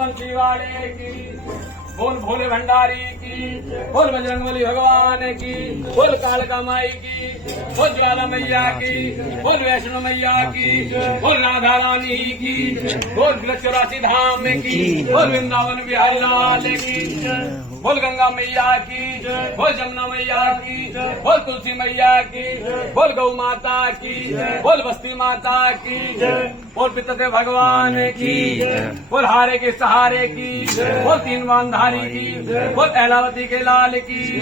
बंसी वाले की, बोल भोले भंडारी की, बोल बजरंगबली भगवान की, बोल कालका माई की, बोल ज्वाला मैया की, बोल वैष्णो मैया की, बोल राधा रानी की, बोल चौरासी धाम की, बोल वृंदावन बिहारी लाल की, बोल गंगा मैया की, बोल जमुना मैया की, बोल तुलसी मैया की, बोल गौ माता की, बोल बस्ती माता की, बोल पितृ भगवान की, बोल हारे के सहारे की, बोल तीन बांधारी की, बोल एलावती के लाल की।